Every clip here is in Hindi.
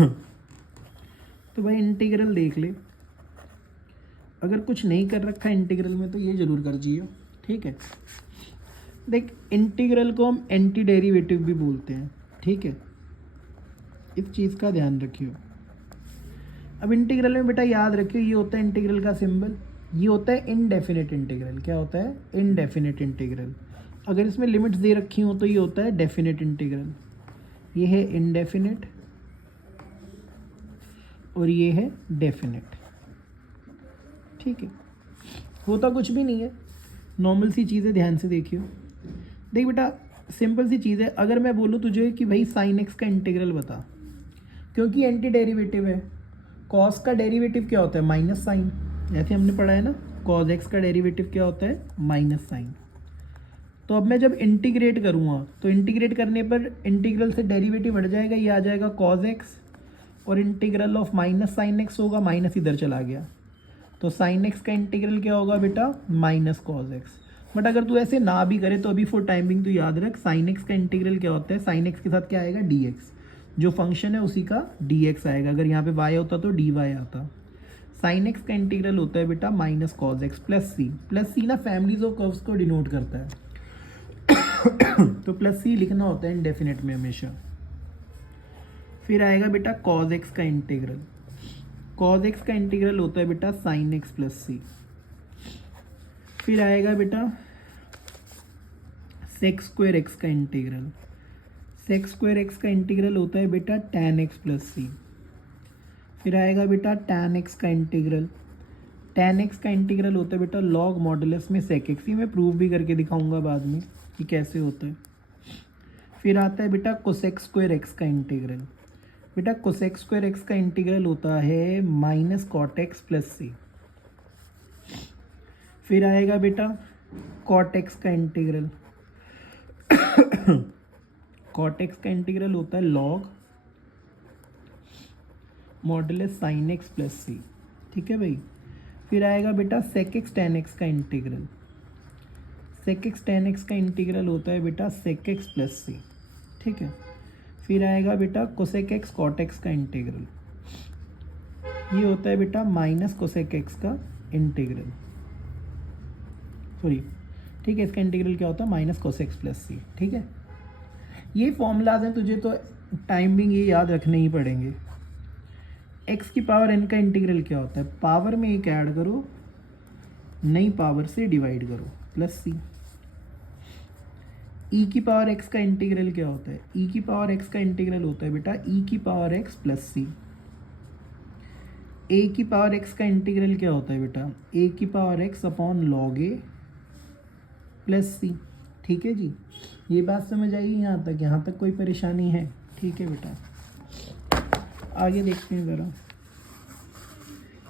तो भाई इंटीग्रल देख ले, अगर कुछ नहीं कर रखा है इंटीग्रल में तो ये जरूर कर जियो, ठीक है। देख इंटीग्रल को हम एंटी डेरिवेटिव भी बोलते हैं, ठीक है, इस चीज़ का ध्यान रखियो। अब इंटीग्रल में बेटा याद रखियो, ये होता है इंटीग्रल का सिंबल, ये होता है इनडेफिनेट इंटीग्रल। क्या होता है? Indefinite integral. अगर इसमें लिमिट्स दे रखी हो तो ये होता है डेफिनेट इंटीग्रल। ये है इनडेफिनेट और ये है डेफिनेट, ठीक है। होता कुछ भी नहीं है, नॉर्मल सी चीज़ें, ध्यान से देखियो। देख बेटा सिंपल सी चीज़ है, अगर मैं बोलूँ तुझे कि भाई साइन एक्स का इंटीग्रल बता, क्योंकि एंटी डेरिवेटिव है, कॉस का डेरिवेटिव क्या होता है? Minus sine. ऐसे हमने पढ़ा है ना, कॉस एक्स का डेरिवेटिव क्या होता है? Minus sine. तो अब मैं जब इंटीग्रेट करूँगा तो इंटीग्रेट करने पर इंटीग्रल से डेरिवेटिव हट जाएगा, ये आ जाएगा कॉस एक्स, और integral of minus sine x होगा, माइनस इधर चला गया, तो साइन एक्स का इंटीग्रल क्या होगा बेटा? Minus cos x. बट अगर तू ऐसे ना भी करे तो अभी फॉर टाइमिंग तो याद रख, साइन एक्स का इंटीग्रल क्या होता है? साइन एक्स के साथ क्या आएगा? D x. जो फंक्शन है उसी का डी एक्स आएगा। अगर यहाँ पे वाई होता तो डी वाई आता। साइन एक्स का इंटीग्रल होता है बेटा माइनस कॉस एक्स प्लस सी। प्लस सी ना फैमिलीज ऑफ कर्व्स को डिनोट करता है तो प्लस सी लिखना होता है इंडेफिनेट में हमेशा। फिर आएगा बेटा कॉस एक्स का इंटीग्रल। कॉस एक्स का इंटीग्रल होता है बेटा साइन एक्स प्लस सी। फिर आएगा बेटा सेक स्क्वायर एक्स का इंटीग्रल। सेक स्क्वायर एक्स का इंटीग्रल होता है बेटा टैन एक्स प्लस सी। फिर आएगा बेटा टैन एक्स का इंटीग्रल। टैन एक्स का इंटीग्रल होता है बेटा लॉग मॉडुलस में सेक एक्स। ये मैं प्रूव भी करके दिखाऊंगा बाद में कि कैसे होता है। फिर आता है बेटा कोसेक स्क्वायर एक्स का इंटीग्रल। बेटा कोसेक स्क्वायर एक्स का इंटीग्रल होता है minus cot x plus c. फिर आएगा बेटा कॉट एक्स का इंटीग्रल। कॉट एक्स का इंटीग्रल होता है log modulus sine x plus c, ठीक है भाई। फिर आएगा बेटा सेक एक्स टैन एक्स का integral. Sec x tan x का इंटीग्रल होता है बेटा सेक एक्स प्लस सी, ठीक है। फिर आएगा बेटा कोसेक एक्स कॉट एक्स का इंटीग्रल। ये होता है बेटा माइनस कोसेक एक्स का इंटीग्रल, सॉरी, ठीक है। इसका इंटीग्रल क्या होता है? Minus cosec x plus c, ठीक है। ये फॉर्मूलाज हैं, तुझे तो टाइमिंग ये याद रखने ही पड़ेंगे। एक्स की पावर एन का इंटीग्रल क्या होता है? पावर में एक ऐड करो, नई पावर से डिवाइड करो, प्लस सी। ई की पावर एक्स का इंटीग्रल क्या होता है? ई की पावर एक्स का इंटीग्रल होता है बेटा ई की पावर एक्स प्लस सी। ए की पावर एक्स का इंटीग्रल क्या होता है बेटा? ए की पावर एक्स अपॉन लॉग ए प्लस सी, ठीक है जी। ये बात समझ आई यहाँ तक? यहाँ तक कोई परेशानी है? ठीक है बेटा, आगे देखते हैं ज़रा।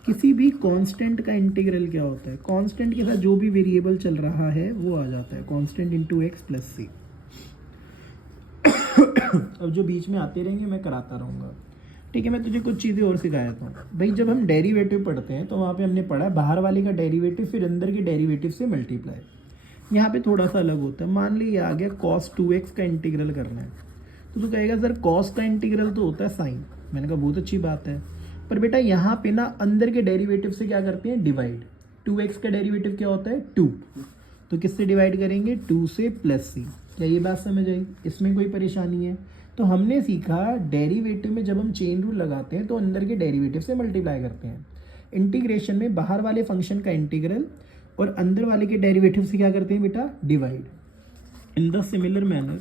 किसी भी कांस्टेंट का इंटीग्रल क्या होता है? कांस्टेंट के साथ जो भी वेरिएबल चल रहा है वो आ जाता है, कांस्टेंट इंटू एक्स प्लस सी। अब जो बीच में आते रहेंगे मैं कराता रहूँगा, ठीक है। मैं तुझे कुछ चीज़ें और सिखाया था भाई। जब हम डेरिवेटिव पढ़ते हैं तो वहाँ पे हमने पढ़ा बाहर वाले का डेरिवेटिव फिर अंदर के डेरिवेटिव से मल्टीप्लाई। यहाँ पे थोड़ा सा अलग होता है। मान ली आ गया कॉस 2x का इंटीग्रल करना है, तो तू कहेगा सर कॉस का इंटीग्रल तो होता है साइन। मैंने कहा बहुत अच्छी बात है, पर बेटा यहाँ पे ना अंदर के डेरिवेटिव से क्या करते हैं? डिवाइड। 2x का डेरिवेटिव क्या होता है? 2, तो किससे डिवाइड करेंगे? 2 से प्लस सी। क्या ये बात समझ आई? इसमें कोई परेशानी है? तो हमने सीखा डेरिवेटिव में जब हम चेन रूल लगाते हैं तो अंदर के डेरिवेटिव से मल्टीप्लाई करते हैं। इंटीग्रेशन में बाहर वाले फंक्शन का इंटीग्रल और अंदर वाले के डेरिवेटिव से क्या करते हैं बेटा? Divide. In the similar manner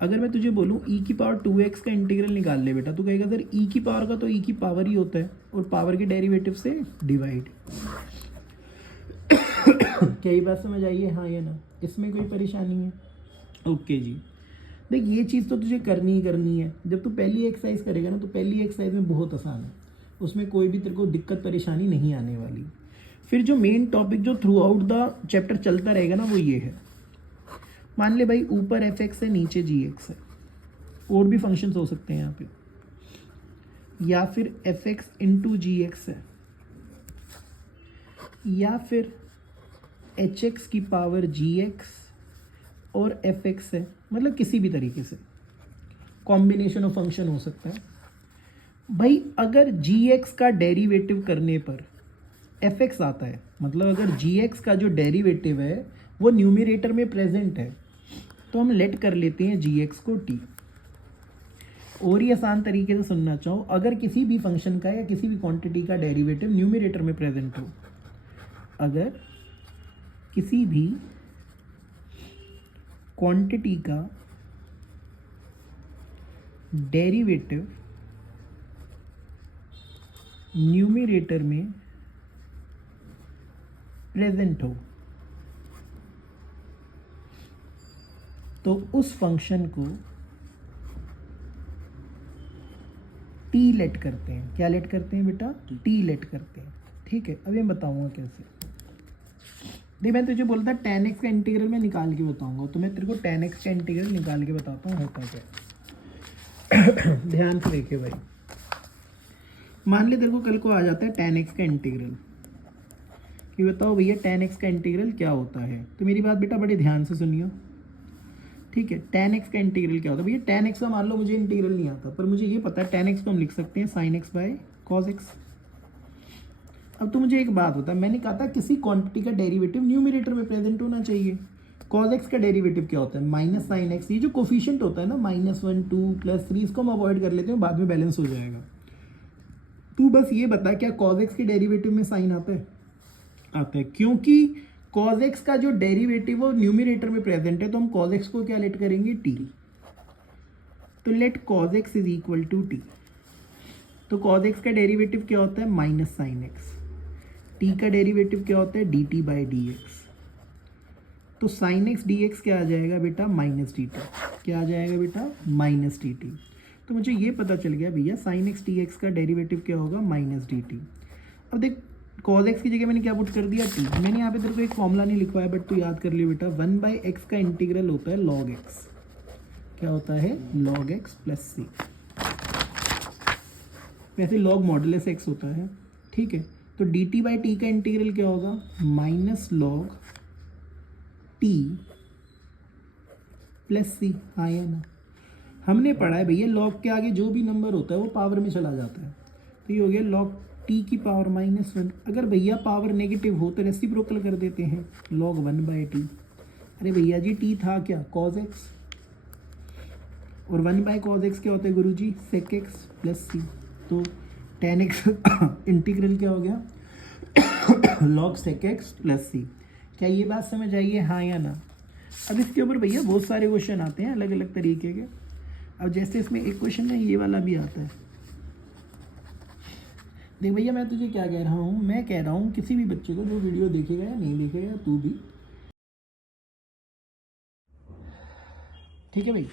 अगर मैं तुझे बोलूँ ई की पावर 2x का इंटीग्रल निकाल ले बेटा, तो कहेगा सर ई की पावर का तो ई की पावर ही होता है और पावर के डेरिवेटिव से डिवाइड। क्या ये बात समझ आई है? हाँ या ना? इसमें कोई परेशानी है? ओके जी। देख ये चीज़ तो तुझे करनी ही करनी है। जब तू पहली एक्सरसाइज करेगा ना तो पहली एक्सरसाइज में बहुत आसान है, उसमें कोई भी तेरे को दिक्कत परेशानी नहीं आने वाली। फिर जो मेन टॉपिक जो थ्रू आउट द चैप्टर चलता रहेगा ना वो ये है। मान ले भाई ऊपर एफ एक्स है, नीचे जी एक्स है, और भी फंक्शंस हो सकते हैं यहाँ पे, या फिर एफ एक्स इंटू जी एक्स है, या फिर एच एक्स की पावर जी एक्स और एफ एक्स है, मतलब किसी भी तरीके से कॉम्बिनेशन ऑफ फंक्शन हो सकता है। भाई अगर gx का डेरिवेटिव करने पर fx आता है, मतलब अगर gx का जो डेरिवेटिव है वो न्यूमरेटर में प्रेजेंट है, तो हम लेट कर लेते हैं gx को t। और ही आसान तरीके से सुनना चाहो, अगर किसी भी फंक्शन का या किसी भी क्वांटिटी का डेरिवेटिव न्यूमरेटर में प्रेजेंट हो, अगर किसी भी क्वांटिटी का डेरिवेटिव न्यूमरेटर में प्रेजेंट हो, तो उस फंक्शन को टी लेट करते हैं। क्या लेट करते हैं बेटा? टी लेट करते हैं। ठीक है, अभी मैं बताऊंगा कैसे। देख मैं तुझे बोलता tan x का इंटीग्रल मैं निकाल के बताऊंगा, तो मैं तेरे को tan x का इंटीग्रल निकाल के बताता हूँ होता क्या। ध्यान से देखिए भाई, मान ले तेरे को कल को आ जाता है tan x का इंटीग्रल, कि बताओ भैया tan x का इंटीग्रल क्या होता है। तो मेरी बात बेटा बड़े ध्यान से सुनियो, ठीक है। tan x का इंटीग्रल क्या होता है भैया? tan x का मान लो मुझे इंटीग्रल नहीं आता, पर मुझे ये पता है tan x को हम लिख सकते हैं sin x by cos x। अब तो मुझे एक बात बता, मैंने कहा था किसी क्वांटिटी का डेरिवेटिव न्यूमरेटर में प्रेजेंट होना चाहिए। cos x का डेरिवेटिव क्या होता है? Minus sine x. ये जो कोफिशिएंट होता है ना, -1 2 +3, इसको हम अवॉइड कर लेते हैं, बाद में बैलेंस हो जाएगा। तू बस ये बता क्या cos x के डेरिवेटिव में साइन आता है? आता है, क्योंकि cos x का जो डेरिवेटिव वो न्यूमरेटर में प्रेजेंट है, तो हम cos x को क्या लेट करेंगे? t। तो let cos x is equal to t। तो cos x का डेरिवेटिव क्या होता है? Minus sine x. t का डेरिवेटिव क्या होता है? dt by D x. तो साइन एक्स डी एक्स क्या आ जाएगा बेटा? Minus D t. क्या आ जाएगा बेटा? Minus D t. तो मुझे ये पता चल गया भैया साइन एक्स डी एक्स का डेरिवेटिव क्या होगा? Minus D t. अब देख cos x की जगह मैंने क्या पुट कर दिया? t। मैंने यहाँ पे तेरे को एक फॉर्मूला नहीं लिखवाया, बट तू याद कर लियो बेटा, 1/x का इंटीग्रल होता है log x। क्या होता है? log x plus c। वैसे log मॉडुलस x होता है, ठीक है। तो dt बाई टी का इंटीग्रल क्या होगा? माइनस log t प्लस सी। हाँ या ना? हमने पढ़ा है भैया log के आगे जो भी नंबर होता है वो पावर में चला जाता है। तो ये हो गया log t की पावर -1। अगर भैया पावर नेगेटिव हो तो रेसिप्रोकल कर देते हैं, log 1/t। अरे भैया जी t था क्या? cos x। और 1/cos x क्या होता है गुरुजी? sec x plus c। तो tan x इंटीग्रल क्या हो गया? log sec x plus c। क्या ये बात समझ आई है? हाँ या ना? अब इसके ऊपर भैया बहुत सारे क्वेश्चन आते हैं अलग अलग तरीके के। अब जैसे इसमें एक क्वेश्चन है, ये वाला भी आता है। देख भैया मैं तुझे क्या कह रहा हूँ, मैं कह रहा हूँ किसी भी बच्चे को जो वीडियो देखेगा या नहीं देखेगा, तू भी, ठीक है भाई।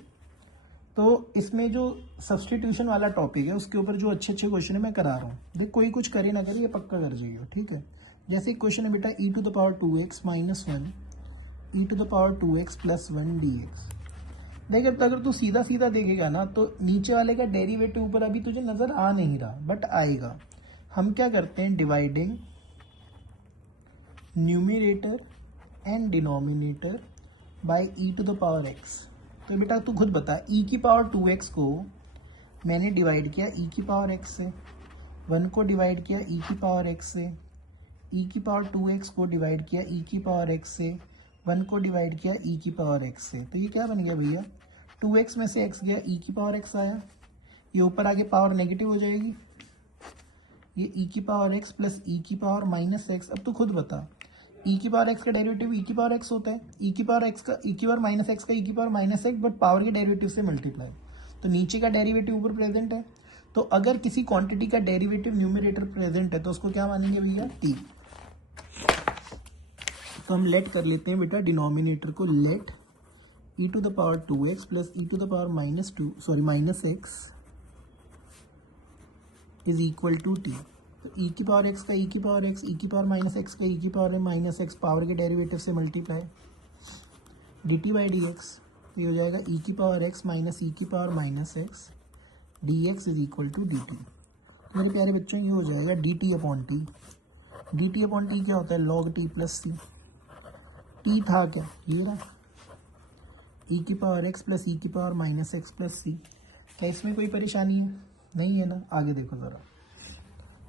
तो इसमें जो सब्सटीट्यूशन वाला टॉपिक है उसके ऊपर जो अच्छे अच्छे क्वेश्चन है मैं करा रहा हूँ। देख कोई कुछ करे ना करे, ये पक्का कर जाइए, ठीक है। जैसे एक क्वेश्चन है बेटा, e⁻2x - 1 e⁻2x + 1 dx। देख अगर तू सीधा सीधा देखेगा ना तो नीचे वाले का डेरिवेटिव ऊपर अभी तुझे नजर आ नहीं रहा, बट आएगा। हम क्या करते हैं? Dividing numerator and denominator by e⁻x। तो बेटा तू खुद बता, e⁻2x को मैंने डिवाइड किया e⁻x से, 1 को डिवाइड किया e⁻x से, e⁻2x को डिवाइड किया e⁻x से, 1 को डिवाइड किया e⁻x से। तो ये क्या बन गया भैया? 2x में से x गया, e⁻x आया। ये ऊपर आगे पावर नेगेटिव हो जाएगी, ये e⁻x प्लस e⁻−x। अब तो खुद बता, e⁻x का डेरिवेटिव e⁻x होता है, e⁻x का e⁻−x का e⁻−x, बट पावर के डेरिवेटिव से मल्टीप्लाई। तो नीचे का डेरिवेटिव ऊपर प्रेजेंट है, तो अगर किसी क्वांटिटी का डेरिवेटिव न्यूमरेटर प्रेजेंट है तो उसको क्या मानेंगे भैया? t। तो हम लेट कर लेते हैं बेटा डिनोमिनेटर को, let e⁻2x plus e⁻−2 is equal to t. तो e⁻x का e⁻x, e⁻−x का e⁻−x, पावर के डेरिवेटिव से multiply, dt by D x. ये हो जाएगा e⁻x minus e⁻−x dx is equal to dt। मेरे प्यारे बच्चों ये हो जाएगा dt upon t. dt upon t क्या होता है? log t plus c। t था क्या? ये रहा e⁻x plus e⁻−x plus c। क्या इसमें कोई परेशानी है? नहीं है ना। आगे देखो ज़रा,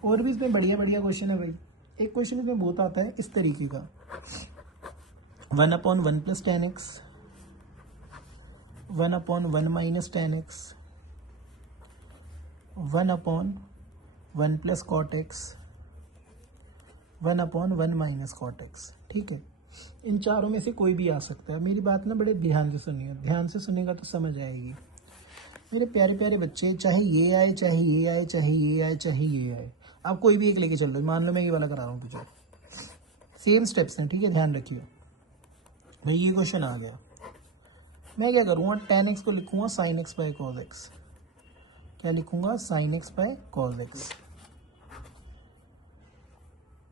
और भी इसमें बढ़िया बढ़िया क्वेश्चन है भाई। एक क्वेश्चन इसमें बहुत आता है इस तरीके का, 1/1 + tan x, 1/1 - tan x, 1/1 + cot x, 1/1 - cot x। ठीक है, इन चारों में से कोई भी आ सकता है। मेरी बात ना बड़े ध्यान से सुनिए, ध्यान से सुनेगा तो समझ आएगी मेरे प्यारे प्यारे बच्चे। चाहे ये आए, चाहे ये आए, चाहे ये आए, चाहे ये आए, आप कोई भी एक लेके चल लो। मान लो मैं ये वाला करा रहा हूँ तुझे, सेम स्टेप्स हैं। ठीक है, ध्यान रखिए भाई। ये क्वेश्चन आ गया, मैं क्या करूँगा, tan x को लिखूंगा sin x by cos x। क्या लिखूंगा, sin x by cos x।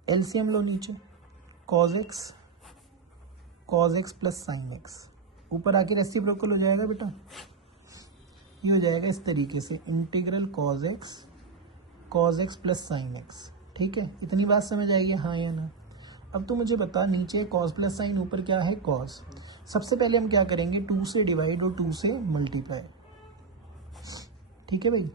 LCM लो नीचे, cos x plus sin x, ऊपर आके रेसिप्रोकल हो जाएगा बेटा। ये हो जाएगा इस तरीके से, integral cos x plus sin x। ठीक है, इतनी बात समझ आएगी, हाँ या ना। अब तो मुझे बता, नीचे cos प्लस साइन, ऊपर क्या है cos। सबसे पहले हम क्या करेंगे, 2 से डिवाइड और 2 से मल्टीप्लाई। ठीक है भाई।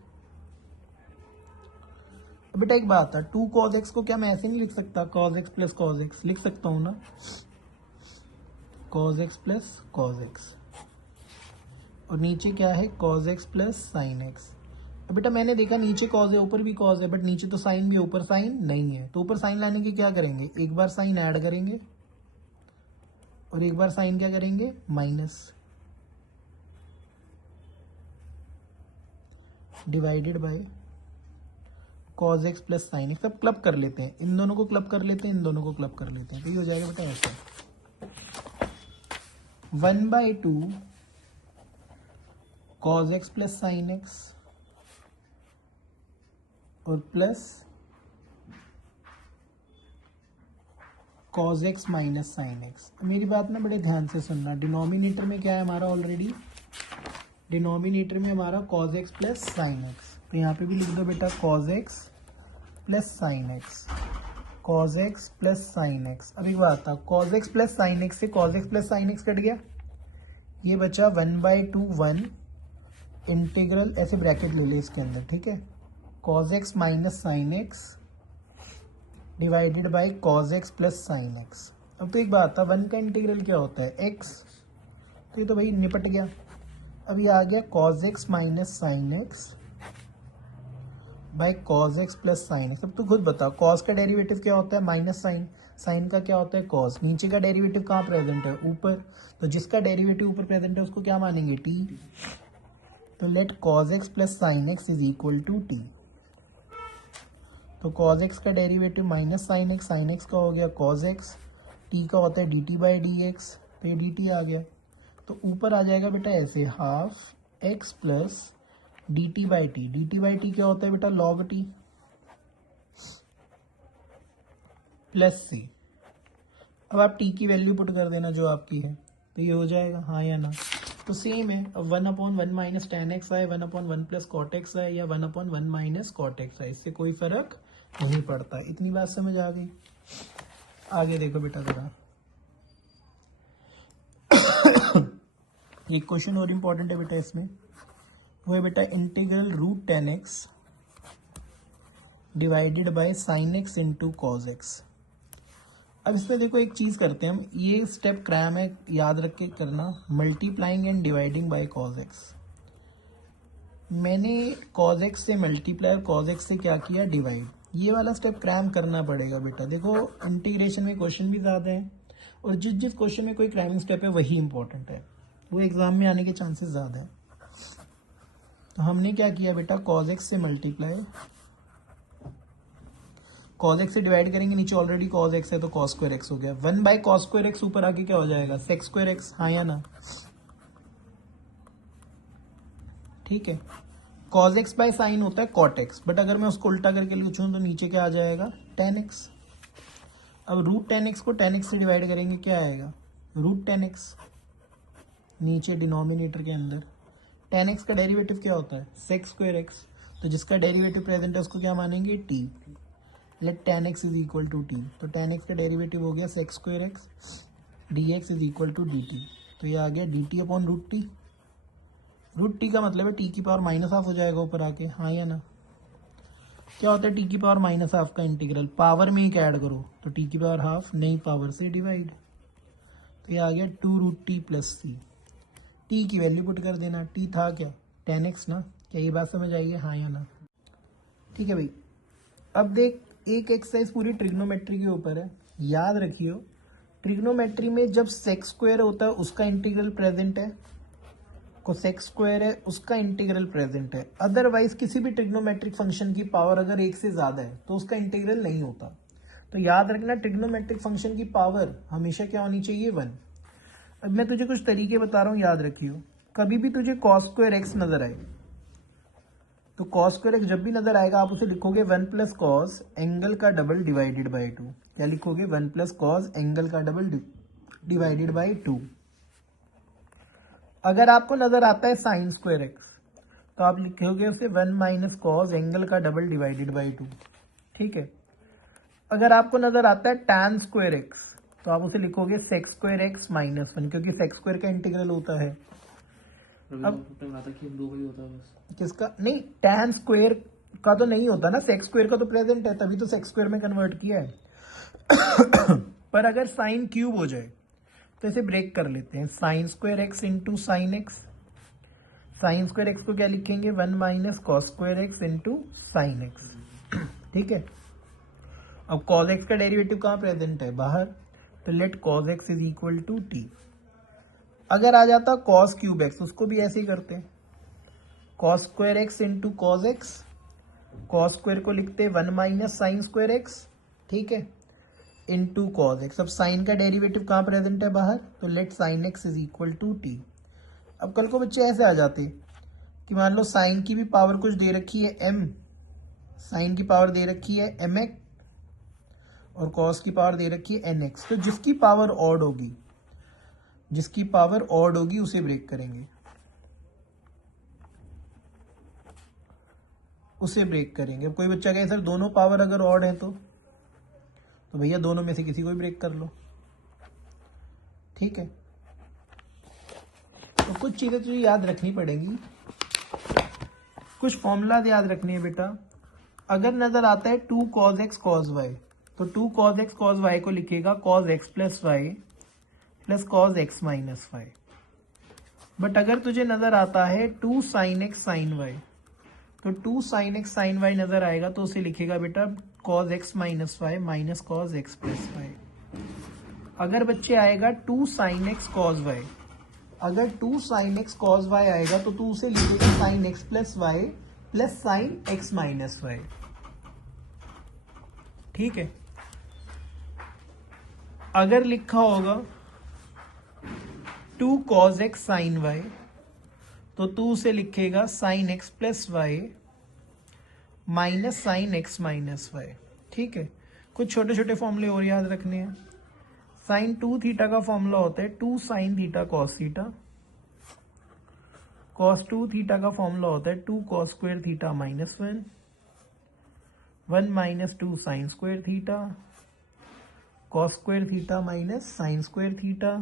अब बेटा एक बात है, 2 cos x को क्या मैं ऐसे नहीं लिख सकता, cos x plus cos x लिख सकता हूँ ना, cos x plus cos x। और नीचे क्या है, cos x plus sin x। अब बेटा मैंने देखा नीचे cos है, ऊपर भी cos है, बट नीचे तो sin भी है, ऊपर sin नहीं है। तो ऊपर sin लाने की क्या करेंगे, एक बार sin ऐड करेंगे और एक बार sin क्या करेंगे, minus, divided by cos x plus sin x। सब क्लब कर लेते हैं, इन दोनों को क्लब कर लेते हैं, इन दोनों को क्लब कर लेते हैं। तो ये हो जाएगा बेटा ऐसा, 1/2 cos x plus sin x और plus cos x minus sin x। मेरी बात ना बड़े ध्यान से सुनना, डिनोमिनेटर में क्या है हमारा, ऑलरेडी डिनोमिनेटर में हमारा cos x plus sin x। तो यहाँ पे भी लिख दो बेटा cos x plus sin x, cos x plus sin x। अब एक बात था, cos x plus sin x से cos x plus sin x cut गया, ये बचा 1/2 इंटीग्रल, ऐसे ब्रैकेट ले ले इसके अंदर। ठीक है, cos x minus sin x divided by cos x plus sin x। अब तो एक बात था, 1 का इंटीग्रल क्या होता है, x। तो ये तो भाई निपट गया। अब ये आ गया cos x minus sin x by cos x plus sin x। अब तू खुद बता, cos का डेरिवेटिव क्या होता है, माइनस sin, sin का क्या होता है cos। नीचे का डेरिवेटिव कहाँ प्रेजेंट है, ऊपर। तो जिसका डेरिवेटिव ऊपर प्रेजेंट है उसको क्या मानेंगे, t। तो let cos x plus sin x is equal to t। तो cos x का डेरिवेटिव माइनस sin x का हो गया cos x, t का होता है dt बाई dx। तो ये dt आ गया, तो ऊपर आ जाएगा बेटा ऐसे, half x plus dt by T क्या होता है बेटा, log t प्लस c। अब आप t की वैल्यू पुट कर देना जो आपकी है, तो ये हो जाएगा, हाँ या ना। तो सेम है, अब 1/1 माइनस tan x आए, 1/1 प्लस cot x आए, या 1/1 माइनस cot x आए, इससे कोई फर्क नहीं पड़ता। इतनी बात समझ आ गई। आगे देखो बेटा जरा, एक क्वेश्चन और इम्पोर्टेंट है बेटा इसमें, वो है बेटा integral root tan x divided by sin x into cos x। अब इसमें देखो एक चीज करते हैं हम, ये स्टेप क्रैम है, याद रख के करना, multiplying and dividing by cos x। मैंने cos x से मल्टीप्लाई और cos x से क्या किया, डिवाइड। ये वाला स्टेप क्रैम करना पड़ेगा बेटा। देखो इंटीग्रेशन में क्वेश्चन भी ज्यादा है, और जिस क्वेश्चन में कोई क्रैमिंग स्टेप है वही इंपॉर्टेंट है, वो एग्जाम में आने के चांसेस ज्यादा है। तो हमने क्या किया बेटा, cos x से मल्टीप्लाई, cos x से डिवाइड करेंगे, नीचे ऑलरेडी cos x है तो cos स्क्वायर x हो गया, 1/cos स्क्वायर x, ऊपर आके क्या हो जाएगा, sec स्क्वायर x, हाँ या ना। ठीक है, cos x बाय साइन होता है cot x, बट अगर मैं उसको उल्टा करके लिखूं तो नीचे क्या आ जाएगा, tan x। अब रूट tan x को tan x से डिवाइड करेंगे, क्या आएगा, रूट tan x। नीचे डिनोमिनेटर के अंदर tan x का डेरिवेटिव क्या होता है, sec स्क्वायर x। तो जिसका डेरिवेटिव प्रेजेंट है उसको क्या मानेंगे, t। Let tan x is equal to t। तो tan x का डेरिवेटिव हो गया sec square x, dx is equal to dt। तो ये आ गया dt upon root t। Root t का मतलब है t की पावर माइनस हाफ हो जाएगा ऊपर आके, हाँ या ना। क्या होता है टी की पावर माइनस हाफ का इंटीग्रल, पावर में एक ऐड करो तो टी की पावर हाफ, नई पावर से डिवाइड, तो ये आ गया 2√t प्लस सी। टी की वैल्यू पुट कर देना, टी था क्या 10x ना, क्या ये बात समझ आई है, हाँ या ना। ठीक है भाई, अब देख एक एक्सरसाइज पूरी ट्रिग्नोमेट्री के ऊपर है, याद रखियो ट्रिग्नोमेट्री में जब सेक स्क्वायर होता है उसका इंटीग्रल प्रेजेंट है, कोसेक स्क्वायर है उसका इंटीग्रल प्रेजेंट है, अदरवाइज किसी भी ट्रिग्नोमेट्रिक फंक्शन की पावर अगर एक से ज्यादा है तो उसका इंटीग्रल नहीं होता। तो याद रखना ट्रिग्नोमेट्रिक फंक्शन की पावर हमेशा क्या होनी चाहिए 1। अब मैं तुझे कुछ तरीके बता रहा हूँ, याद रखियो। कभी भी तुझे कॉस स्क्वायर एक्स नजर आए तो कॉस स्क्वायर एक्स जब भी नजर आएगा आप उसे लिखोगे 1 प्लस कॉस एंगल का डबल डिवाइडेड बाई 2। क्या लिखोगे 1 प्लस कॉस एंगल का डबल डिवाइडेड बाई 2। अगर आपको नजर आता है साइन स्क्वायर एक्स तो आप लिखोगे उसे 1 माइनस कॉस एंगल का डबल डिवाइडेड बाई 2। ठीक है, अगर आपको नजर आता है टैन स्क्वायर एक्स तो आप उसे लिखोगे सेक स्क्वायर एक्स माइनस 1, क्योंकि सेक स्क्वायर का इंटीग्रल होता है। अब किसका नहीं, टैन स्क्वायर का तो नहीं होता ना, सेक स्क्वायर का तो प्रेजेंट है, तभी तो सेक स्क्वायर में कन्वर्ट किया है। पर अगर साइन क्यूब हो जाए तो इसे ब्रेक कर लेते हैं, sine square x into sine x. Sine square x को क्या लिखेंगे 1 minus cos square x into sine x. ठीक है, अब कॉस एक्स का डेरिवेटिव कहाँ प्रेजेंट है, बाहर, तो let cos x is equal to t. अगर आ जाता कॉस क्यूब एक्स उसको भी ऐसे ही करते हैं, cos square x into cos x, cos square को लिखते 1 माइनस साइन स्क्वायर एक्स, ठीक है, इंटू कॉस एक्स। अब साइन का डेरिवेटिव कहाँ प्रेजेंट है, बाहर, तो let sine x is equal to t. अब कल को बच्चे ऐसे आ जाते कि मान लो साइन की भी पावर कुछ दे रखी है m, साइन की पावर दे रखी है mx और कॉस की पावर दे रखी है nx, तो जिसकी पावर ऑड होगी, जिसकी पावर ऑड होगी उसे ब्रेक करेंगे, उसे ब्रेक करेंगे। अब कोई बच्चा कहे सर दोनों पावर अगर ऑड है तो भैया दोनों में से किसी को भी ब्रेक कर लो। ठीक है, तो कुछ चीजें तुझे याद रखनी पड़ेंगी, कुछ फॉर्मूला याद रखनी है बेटा। अगर नजर आता है 2 cos x cos y तो 2 cos x cos y को लिखेगा cos x plus y plus cos x minus y. But अगर तुझे नजर आता है 2 sin x sin y तो 2 sin x sin y नजर आएगा तो उसे लिखेगा बेटा cos x minus y minus cos x plus y. अगर बच्चे आएगा 2 sin x cos y, अगर 2 sin x cos y आएगा तो तू उसे लिखेगा sin x plus y plus sin x minus y. ठीक है, अगर लिखा होगा 2 cos x sin y तो तू उसे लिखेगा sin x plus y minus sine x minus y. ठीक है, कुछ छोटे छोटे फॉर्मूले और याद रखने हैं। साइन 2 थीटा का फॉर्मूला होता है 2 sine theta cos theta, cos 2 theta का फॉर्मूला होता है 2 cos square theta minus 1 minus 2 sine square theta, cos square theta minus sine square theta.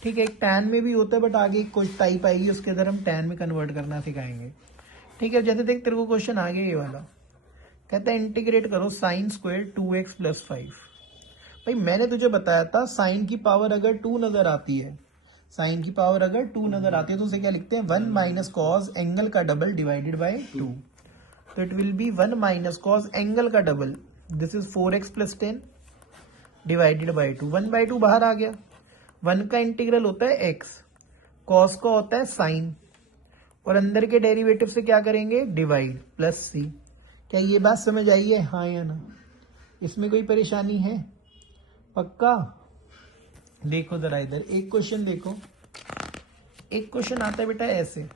ठीक है, एक टैन में भी होता है बट आगे कुछ टाइप आएगी उसके अंदर हम टैन में कन्वर्ट करना सिखाएंगे। ठीक है, जैसे देख तेरे को क्वेश्चन आ गया ये वाला, कहता है इंटीग्रेट करो साइन स्क्वायर 2x प्लस 5। भाई मैंने तुझे बताया था साइन की पावर अगर 2 नजर आती है, साइन की पावर अगर 2 नजर आती है तो उसे क्या लिखते हैं 1 माइनस कॉस एंगल का डबल डिवाइडेड बाई 2। तो it will be 1 minus cos angle का double, this is 4x plus 10 divided by 2। 1/2 बाहर आ गया, 1 का इंटीग्रल होता है x, कॉस का होता है साइन, और अंदर के डेरिवेटिव से क्या करेंगे डिवाइड प्लस सी। क्या ये बात समझ आई है, हाँ या ना, इसमें कोई परेशानी है, पक्का। देखो जरा इधर एक क्वेश्चन देखो, एक क्वेश्चन आता है बेटा ऐसे,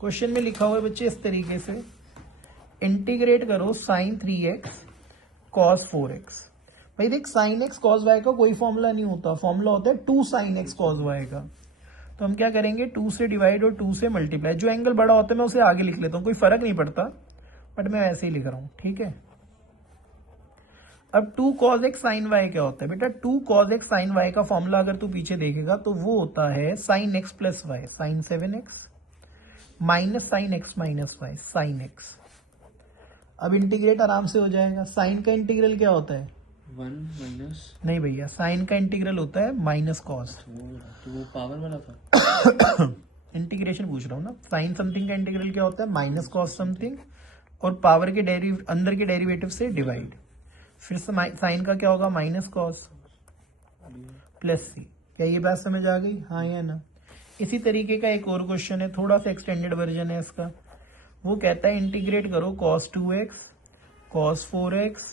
क्वेश्चन में लिखा हुआ है बच्चे इस तरीके से, इंटीग्रेट करो साइन 3x कॉस 4x। भाई देख साइन एक्स कॉस वाई का कोई फॉर्मूला नहीं होता, फॉर्मूला होता है 2 साइन एक्स कॉस वाई का। तो हम क्या करेंगे 2 से डिवाइड और 2 से मल्टीप्लाई, जो एंगल बड़ा होता है मैं उसे आगे लिख लेता हूँ, कोई फर्क नहीं पड़ता, बट मैं वैसे ही लिख रहा हूँ। ठीक है, अब 2 cos x sin y क्या होता है बेटा? 2 cos x sin y का फॉर्मूला अगर तू पीछे देखेगा तो वो होता है sin x plus y, sin 7x minus sine x minus y, sine x. अब इंटीग्रेट आराम से हो जाएगा। साइन का इंटीग्रल क्या होता है? 1 माइनस, नहीं भैया, साइन का इंटीग्रल होता है माइनस कॉस। तो वो पावर वाला था। इंटीग्रेशन पूछ रहा हूँ ना। साइन समथिंग का इंटीग्रल क्या होता है? माइनस कॉस समथिंग, और पावर के अंदर के डेरिवेटिव से डिवाइड। फिर साइन का क्या होगा? Minus cos plus c. क्या ये बात समझ आ गई? हाँ या ना? इसी तरीके का एक और क्वेश्चन है, थोड़ा सा एक्सटेंडेड वर्जन है इसका। वो कहता है इंटीग्रेट करो cos 2x, cos 4x,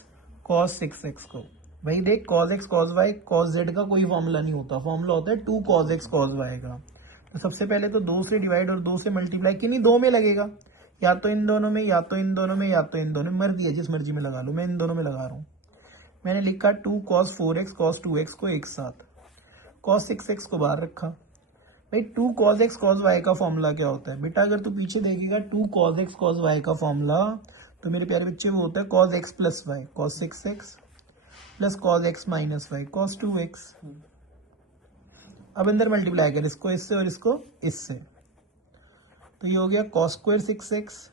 cos 6x को। भाई देख, cos x cos y cos z का कोई फॉर्मूला नहीं होता, फॉर्मूला होता है 2 cos x cos y का। तो सबसे पहले तो 2 से डिवाइड और 2 से मल्टीप्लाई, किन्हीं दो में लगेगा, या तो इन दोनों में, या तो इन दोनों में, या तो इन दोनों में, मर्जी है, जिस मर्जी में लगा लो। मैं इन दोनों में लगा रहा हूँ। मैंने लिखा 2 cos 4x cos 2x को एक साथ, cos 6x को बाहर रखा। भाई 2 cos x cos y का फॉर्मूला क्या होता है बेटा? अगर तू पीछे देखेगा 2 cos x cos y का फॉर्मूला, तो मेरे प्यारे बच्चे वो होता है cos x plus y, cos 6x plus cos x minus y, cos 2x। अब अंदर मल्टीप्लाई कर इसको इससे और इसको इससे, तो ये हो गया cos स्क्वायर 6x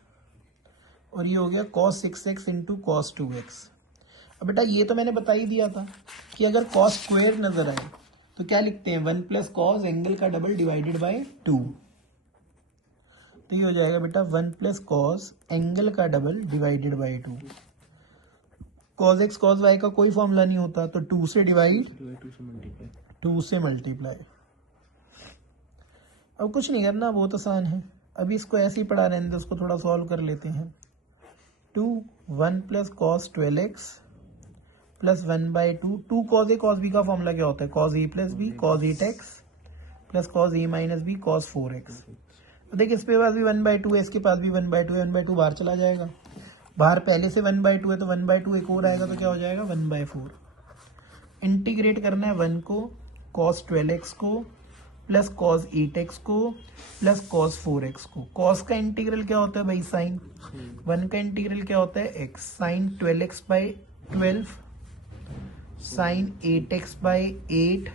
और ये हो गया cos 6x into cos 2x। अब बेटा ये तो मैंने बता ही दिया था कि अगर cos स्क्वायर नजर आए तो क्या लिखते हैं? 1 प्लस कॉस एंगल का डबल डिवाइडेड बाय 2। तो ये हो जाएगा बेटा 1 प्लस कॉस एंगल का double divided by 2। Cos x cos y का कोई फॉर्मूला नहीं होता, तो 2 से डिवाइड, 2 से मल्टीप्लाई। अब कुछ नहीं करना, बहुत आसान है। अभी इसको ऐसे ही पढ़ा रहने दो, उसको थोड़ा सॉल्व कर लेते हैं। 2 1 plus cos 12x plus 1/2। 2 cos a cos b का फॉर्मूला क्या होता है? cos a plus b cos 8x plus cos a minus b cos 4x। तो देख, इस पे पास भी 1/2 है, इसके पास भी 1/2 है, 1/2 बाहर चला जाएगा। बाहर पहले से 1/2 है, तो 1/2 एक और आएगा, तो क्या हो जाएगा? 1/4। इंटीग्रेट करना है 1 को, cos 12x को प्लस cos 8x को प्लस cos 4x को। cos का इंटीग्रल क्या होता है भाई? साइन। 1 का इंटीग्रल क्या होता है? x। Sine 12x/12 sine 8x/8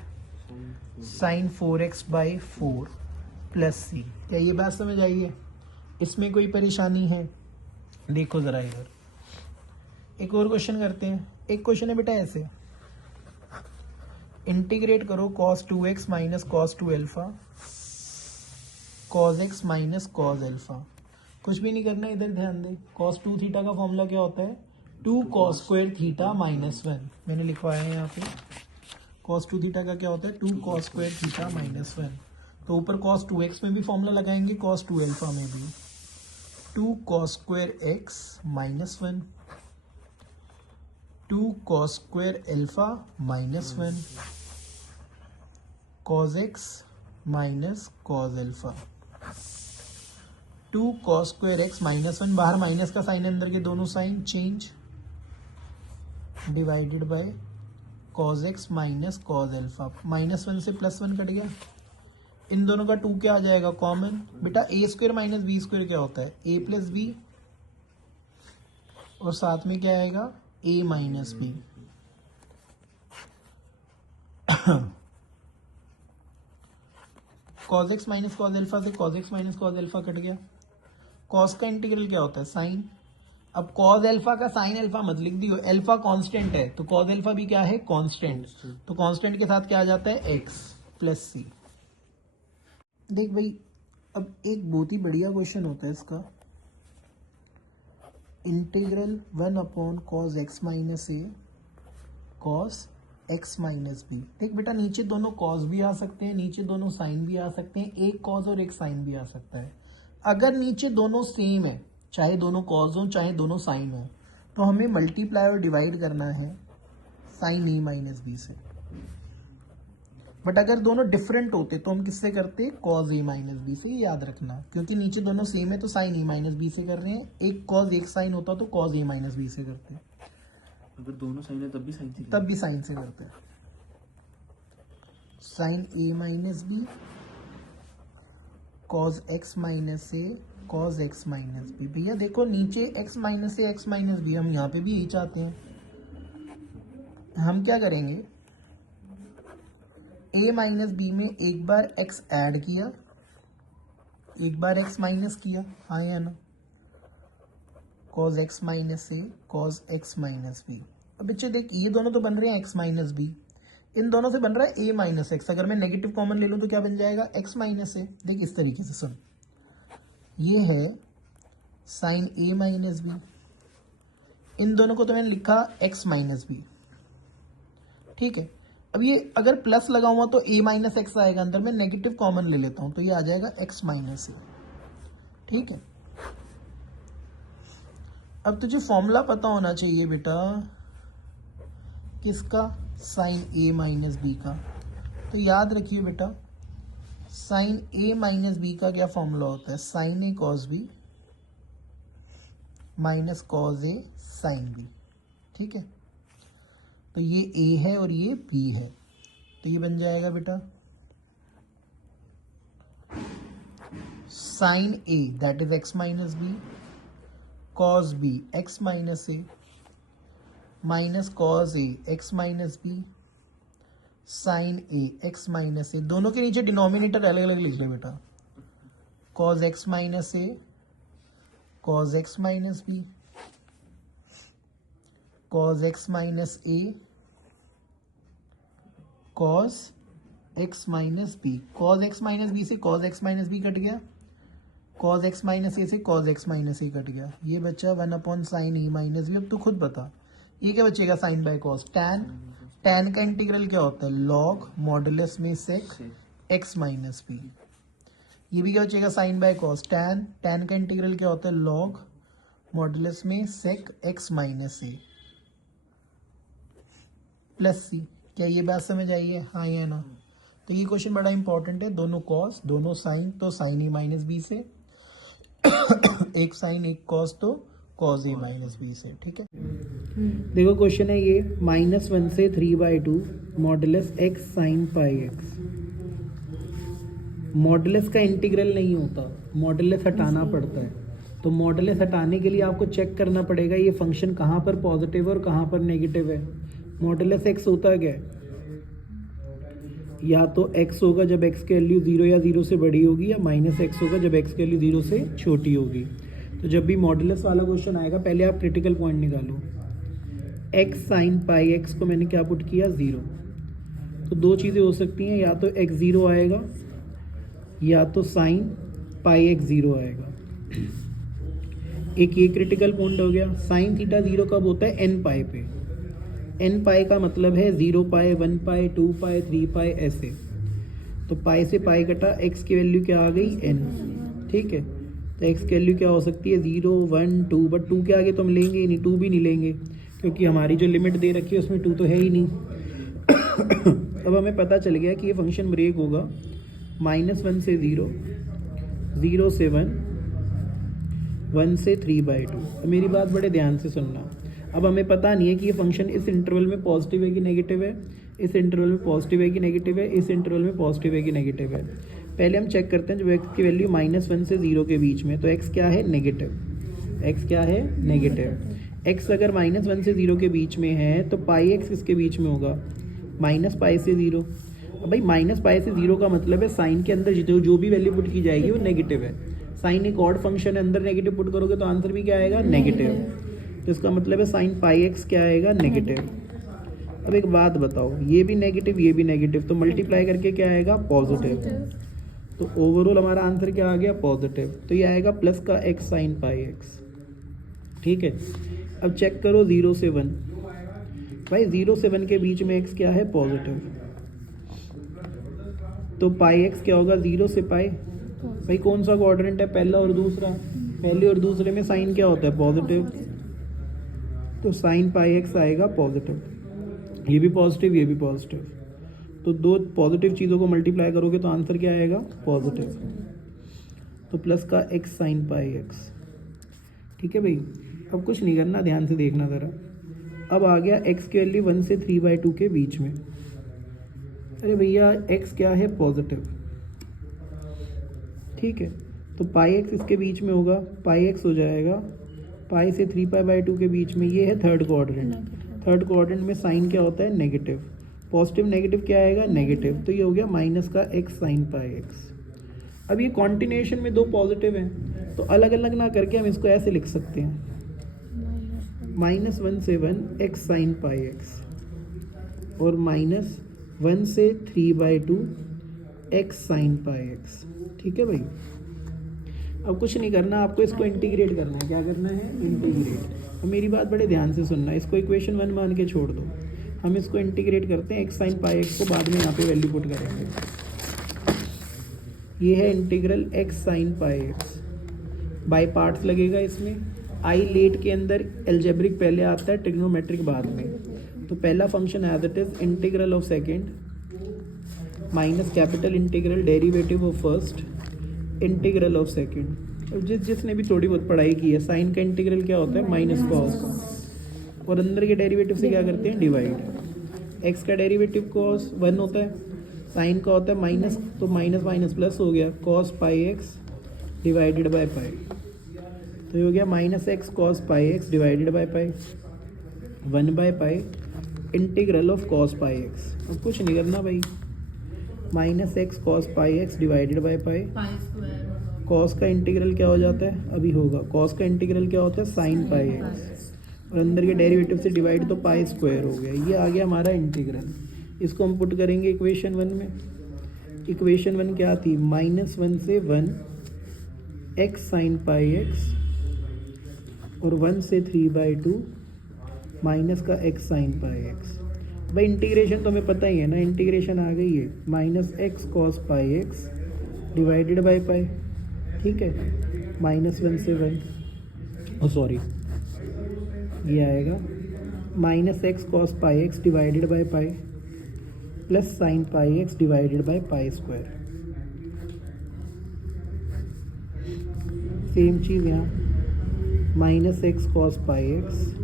sine 4x/4 plus c. क्या ये बात समझ आई है? इसमें कोई परेशानी है? देखो जरा इधर, एक और क्वेश्चन करते हैं। एक क्वेश्चन है बेटा ऐसे, इंटीग्रेट करो cos 2x minus cos 2 alpha cos x minus cos alpha. कुछ भी नहीं करना, इधर ध्यान दे। cos 2 थीटा का फॉर्मूला क्या होता है? 2 cos स्क्वायर थीटा माइनस 1। मैंने लिखवाया है यहाँ पे। cos 2 थीटा का क्या होता है? 2 cos स्क्वायर थीटा माइनस 1। तो ऊपर cos 2x में भी फॉर्मूला लगाएंगे, cos 2 अल्फा में भी। 2 cos square x minus 1, 2 cos square alpha minus 1 cos x minus cos alpha. 2 cos square x minus 1, बाहर माइनस का साइन, अंदर के दोनों sign change, divided by cos x minus cos alpha. Minus 1 से प्लस 1 कट गया, इन दोनों का 2 क्या आ जाएगा? कॉमन। बेटा a square minus b square क्या होता है? a प्लस b, और साथ में क्या आएगा? a minus b। cos x minus cos alpha से cos x minus cos alpha cut गया। cos का इंटीग्रल क्या होता है? साइन। अब cos अल्फा का साइन अल्फा मत लिख दियो, अल्फा कांस्टेंट है, तो cos अल्फा भी क्या है? कांस्टेंट। तो कांस्टेंट के साथ क्या आ जाता है? x प्लस सी। देख भाई, अब एक बहुत ही बढ़िया क्वेश्चन होता है इसका, integral 1/cos x minus a cos x minus b। देख बेटा, नीचे दोनों cos भी आ सकते हैं, नीचे दोनों साइन भी आ सकते हैं, एक cos और एक साइन भी आ सकता है। अगर नीचे दोनों सेम है, चाहे दोनों cos हो चाहे दोनों साइन हो, तो हमें मल्टीप्लाई और डिवाइड करना है साइन a माइनस बी से। बट अगर दोनों डिफरेंट होते तो हम किससे करते? cos a माइनस बी से। याद रखना, क्योंकि नीचे दोनों सेम है तो साइन a माइनस बी से कर रहे हैं। एक cos एक साइन होता तो cos a माइनस बी से करते। अगर दोनों साइन है तब भी साइन से, तब भी साइन से करते हैं। Sine a minus B cos x minus a cos x minus B. भैया देखो, नीचे x minus a x minus B, हम यहाँ पे भी यही चाहते हैं। हम क्या करेंगे, a माइनस बी में एक बार x ऐड किया, एक बार x माइनस किया, हाँ या ना, cos x minus a cos x minus B. अब बच्चे देख ये दोनों तो बन रहे हैं x माइनस बी, इन दोनों से बन रहा है a माइनस एक्स। अगर मैं नेगेटिव कॉमन ले लूँ तो क्या बन जाएगा, x माइनस ए। देख इस तरीके से सुन, ये है साइन a माइनस बी, इन दोनों को तो मैंने लिखा x माइनस बी, ठीक है। अब ये अगर प्लस लगा हुआ तो a माइनस एक्स आएगा अंदर, मैं नेगेटिव कॉमन ले लेता हूँ तो ये आ जाएगा x माइनस ए, ठीक है। अब तुझे फॉर्मूला पता होना चाहिए बेटा किसका, साइन a माइनस बी का। तो याद रखिए बेटा साइन a माइनस बी का क्या फॉर्मूला होता है, sine a cos B minus cos a sine B, ठीक है। तो ये a है और ये b है, तो ये बन जाएगा बेटा sine a that is x minus B cos b x minus a minus cos a x minus b sine a x minus a। दोनों के नीचे डिनोमिनेटर अलग अलग लिख ले बेटा, cos x minus a cos x minus b cos x minus a cos x minus b। Cos x minus b से cos x minus b cut गया, कॉस x माइनस a से cos x minus a cut गया, ये बच्चा 1 साइन a माइनस b। अब तू खुद बता ये क्या बचेगा, sine by cos. Tan, tan का इंटीग्रल क्या होता है, लॉग मॉडुलस में सेक x माइनस b। ये भी क्या बचेगा, sine by cos. Tan, tan का इंटीग्रल क्या होता है, लॉग मॉडुलस में sec x minus a plus c। क्या ये बात समझ आई है, हाँ या ना। तो ये क्वेश्चन बड़ा इंपॉर्टेंट है, दोनों कॉस दोनों साइन, तो साइन a माइनस बी से एक साइन एक कॉस, तो कॉस a माइनस बी से, ठीक है। देखो क्वेश्चन है ये, -1 से 3/2 modulus x sine pi x। Modulus का इंटीग्रल नहीं होता, मॉडुलस हटाना पड़ता है। तो मॉडुलस हटाने के लिए आपको चेक करना पड़ेगा ये फंक्शन कहाँ पर पॉजिटिव है और कहाँ पर नेगेटिव है। मॉडुलस x होता क्या है, या तो x होगा जब x की वैल्यू 0 या 0 से बड़ी होगी, या -x होगा जब x की वैल्यू 0 से छोटी होगी। तो जब भी मॉडुलस वाला क्वेश्चन आएगा पहले आप क्रिटिकल पॉइंट निकालो। x साइन पाई x को मैंने क्या पुट किया, 0। तो दो चीज़ें हो सकती हैं, या तो x 0 आएगा या तो साइन पाई x 0 आएगा। एक ये क्रिटिकल पॉइंट हो गया। साइन थीटा 0 कब होता है, n पाई पे। n पाई का मतलब है 0 पाई 1 पाई 2 पाई 3 पाई ऐसे। तो पाई से पाई कटा, x की वैल्यू क्या आ गई, n, ठीक है। तो x की वैल्यू क्या हो सकती है, 0 1 2, बट 2 के आगे तो हम लेंगे ही नहीं, 2 भी नहीं लेंगे क्योंकि हमारी जो लिमिट दे रखी है उसमें 2 तो है ही नहीं। अब हमें पता चल गया कि ये फंक्शन ब्रेक होगा -1 से 0, 0 से 1, 1 से 3/2। तो मेरी बात बड़े ध्यान से सुनना। अब हमें पता नहीं है कि ये फंक्शन इस इंटरवल में पॉजिटिव है कि नेगेटिव है, इस इंटरवल में पॉजिटिव है कि नेगेटिव है, इस इंटरवल में पॉजिटिव है कि नेगेटिव है। पहले हम चेक करते हैं जब x की वैल्यू -1 से 0 के बीच में, तो x क्या है, नेगेटिव। x क्या है, नेगेटिव। x अगर -1 से 0 के बीच में है तो पाई x किसके बीच में होगा, -पाई से 0। अब भाई -पाई से 0 का मतलब है साइन के अंदर जो भी वैल्यू पुट की जाएगी वो नेगेटिव है। साइन एक ऑड फंक्शन है, अंदर नेगेटिव पुट करोगे तो आंसर भी क्या आएगा, नेगेटिव। तो इसका मतलब है साइन पाई x क्या आएगा, नेगेटिव। अब एक बात बताओ, ये भी नेगेटिव ये भी नेगेटिव, तो मल्टीप्लाई करके क्या आएगा, पॉजिटिव। तो ओवरऑल हमारा आंसर क्या आ गया, पॉजिटिव। तो ये आएगा प्लस का x साइन पाई x, ठीक है। अब चेक करो 0 से 1, भाई 0 से 1 के बीच में x क्या है, पॉजिटिव। तो पाई x क्या होगा, 0 से पाई। भाई कौन सा क्वाड्रेंट है, पहला और दूसरा। पहले और दूसरे में साइन क्या होता है, पॉजिटिव। तो साइन पाई x आएगा पॉजिटिव, ये भी पॉजिटिव ये भी पॉजिटिव। तो दो पॉजिटिव चीज़ों को मल्टीप्लाई करोगे तो आंसर क्या आएगा, पॉजिटिव। तो प्लस का x साइन पाई x, ठीक है भाई। अब कुछ नहीं करना, ध्यान से देखना ज़रा। अब आ गया x की वैल्यू 1 से 3/2 के बीच में। अरे भैया x क्या है, पॉजिटिव, ठीक है। तो पाई x इसके बीच में होगा, पाई x हो जाएगा पाई से 3π/2 के बीच में। ये है थर्ड क्वाड्रेंट। थर्ड क्वाड्रेंट में साइन क्या होता है, नेगेटिव। पॉजिटिव नेगेटिव क्या आएगा, नेगेटिव। तो ये हो गया माइनस का एक्स साइन पाई एक्स। अब ये कॉन्टिन्यूएशन में दो पॉजिटिव हैं, तो अलग अलग ना करके हम इसको ऐसे लिख सकते हैं, -1 से 1 एक्स साइन पाई एक्स और -1 से 3/2 एक्स साइन पाई एक्स। ठीक है भाई, अब कुछ नहीं करना, आपको इसको इंटीग्रेट करना है। क्या करना है, इंटीग्रेट। अब मेरी बात बड़े ध्यान से सुनना, इसको इक्वेशन 1 मान के छोड़ दो, हम इसको इंटीग्रेट करते हैं। एक्स साइन पाई एक्स को बाद में यहाँ पे वैल्यू पुट करेंगे। ये है integral x sign pi x, by parts लगेगा इसमें। आई लेट के अंदर एल्जेब्रिक पहले आता है, ट्रिग्नोमेट्रिक बाद में। तो पहला function as it is integral of second minus capital integral derivative of first integral of second. अब जिसने भी थोड़ी बहुत पढ़ाई की है, साइन का इंटीग्रल क्या होता है, माइनस कॉस, और अंदर के डेरिवेटिव से क्या करते हैं, डिवाइड। एक्स का डेरिवेटिव कॉस 1 होता है, साइन का होता है माइनस, तो माइनस माइनस प्लस हो गया, cos pi x divided by pi. तो ये हो गया minus x cos pi x divided by pi, 1 by pi integral of cos pi x. अब कुछ नहीं करना भाई, minus x cos pi x divided by pi. Cos का इंटीग्रल क्या हो जाता है, अभी होगा, कॉस का इंटीग्रल क्या होता है, साइन पाई एक्स, और अंदर के डेरिवेटिव से डिवाइड, तो पाई स्क्वायर हो गया। ये आ गया हमारा इंटीग्रल। इसको हम पुट करेंगे इक्वेशन 1 में। इक्वेशन 1 क्या थी, -1 से 1 एक्स साइन पाई एक्स और 1 से 3/2 माइनस का एक्स साइन पाई एक्स। भाई इंटीग्रेशन तो हमें पता ही है ना, इंटीग्रेशन आ गई है, minus x cos pi x divided by pi. ठीक है, -1 से 1, सॉरी ये आएगा minus x cos pi x divided by pi plus sine pi x divided by pi square. Same चीज़ यहाँ, minus x cos pi x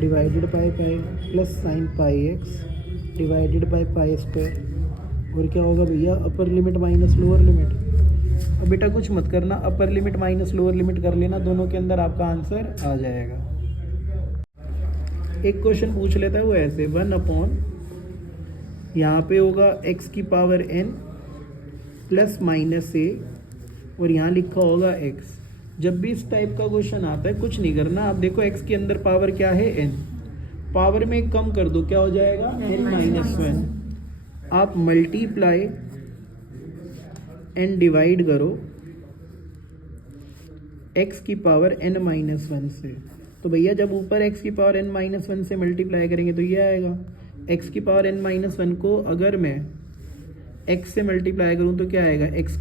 divided by pi plus sine pi x divided by pi square. और क्या होगा भैया, upper limit minus lower limit. अब बेटा कुछ मत करना, अपर लिमिट माइनस लोअर लिमिट कर लेना, दोनों के अंदर आपका आंसर आ जाएगा। एक क्वेश्चन पूछ लेता है वो ऐसे, 1 अपॉन यहाँ पे होगा x की power n plus minus a और यहाँ लिखा होगा x। जब भी इस टाइप का क्वेश्चन आता है कुछ नहीं करना, आप देखो x के अंदर पावर क्या है, n, पावर में कम कर दो, क्या हो जाएगा, n-1। आप मल्टीप्लाई एंड डिवाइड करो x की पावर n-1 से। तो भैया जब ऊपर x की पावर n-1 से मल्टीप्लाई करेंगे तो ये आएगा। x की पावर n-1 को अगर मैं x से मल्टीप्लाई करूँ तो क्या आएगा, x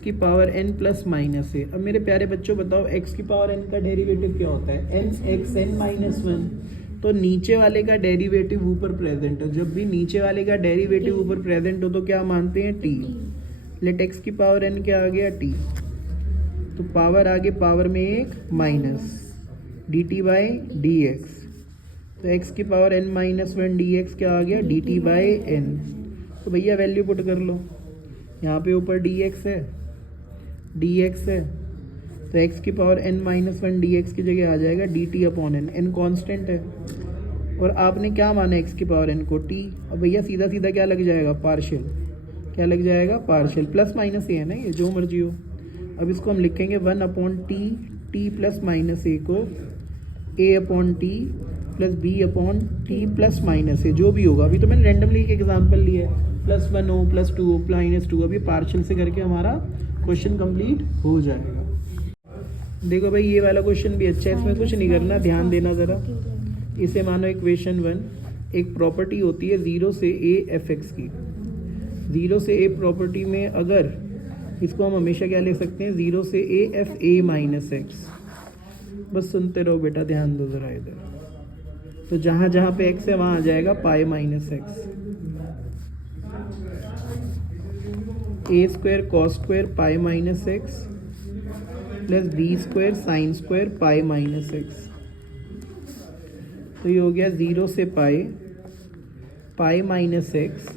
की पावर n प्लस माइनस है। अब मेरे प्यारे बच्चों बताओ, x की पावर n का डेरिवेटिव क्या होता है, n(x(n-1)। तो नीचे वाले का डेरिवेटिव ऊपर प्रेजेंट है, जब भी नीचे वाले का डेरिवेटिव ऊपर प्रेजेंट हो तो क्या मानते हैं, t। लेट x की पावर n क्या आ गया, t। तो पावर आगे पावर में एक minus dt by D x. तो x की पावर n-1 dx क्या आ गया, dt बाई n। तो भैया वैल्यू पुट कर लो, यहाँ पे ऊपर dx है, तो x की पावर n-1 dx की जगह आ जाएगा dt upon n। n constant है और आपने क्या माना x की पावर n को, t। अब भैया सीधा सीधा क्या लग जाएगा, पार्शियल। क्या लग जाएगा, पार्शियल। प्लस माइनस ए है ना, ये जो मर्जी हो। अब इसको हम लिखेंगे 1 upon t plus minus a को a upon t plus b upon t plus minus a, जो भी होगा। अभी तो मैंने रैंडमली एक एग्जांपल लिया है, +1 हो +2 हो -2। अभी पार्शियल से करके हमारा क्वेश्चन कंप्लीट हो जाएगा। देखो भाई ये वाला क्वेश्चन भी अच्छा है, इसमें कुछ नहीं करना, ध्यान देना ज़रा। इसे मानो इक्वेशन 1 एक प्रॉपर्टी होती है 0 से a f(x) की। 0 से a प्रॉपर्टी में अगर इसको हम हमेशा क्या ले सकते हैं, 0 से a f(a माइनस x)। बस सुनते रहो बेटा, ध्यान दो ज़रा इधर। तो जहाँ जहाँ पे x है वहाँ आ जाएगा पाई minus x. a² cos square pi minus x plus b² sine square pi minus x. तो ये हो गया 0 से पाई minus x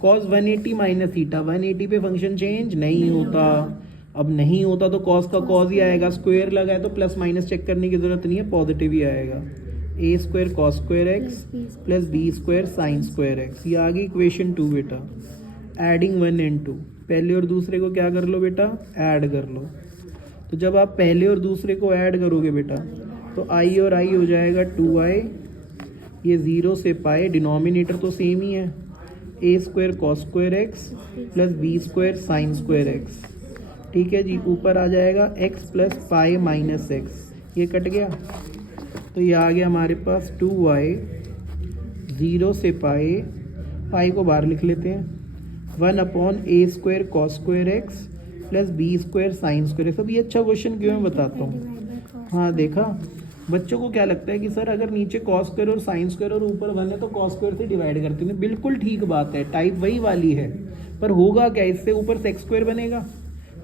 cos 180 minus theta. 180 पे फंक्शन चेंज नहीं होता। अब नहीं होता तो कॉस का कॉस ही आएगा, स्क्वायर लगा है तो प्लस माइनस चेक करने की ज़रूरत नहीं है, पॉजिटिव ही आएगा। A square cos square x plus B square sine square x. ये आ गई इक्वेशन 2 बेटा। एडिंग 1 एंड 2, पहले और दूसरे को क्या कर लो बेटा, ऐड कर लो। तो जब आप पहले और दूसरे को ऐड करोगे बेटा तो आई और आई हो जाएगा 2i, ये 0 से पाए, डिनोमिनेटर तो सेम ही है, a square cos square x plus B square sine square x. ठीक है जी, ऊपर आ जाएगा x plus pi minus x, ये कट गया तो ये आ गया हमारे पास 2y 0 से पाई को बाहर लिख लेते हैं, 1/a square cos square x plus B square sine square x. अब ये अच्छा क्वेश्चन क्यों मैं बताता हूँ। हाँ देखा, बच्चों को क्या लगता है कि सर अगर नीचे कॉस स्क्वायर और साइन स्क्वायर और ऊपर 1 है तो कॉस स्क्वायर से डिवाइड करते हैं। बिल्कुल ठीक बात है, टाइप वही वाली है, पर होगा क्या, इससे ऊपर सेक्स स्क्वायर बनेगा,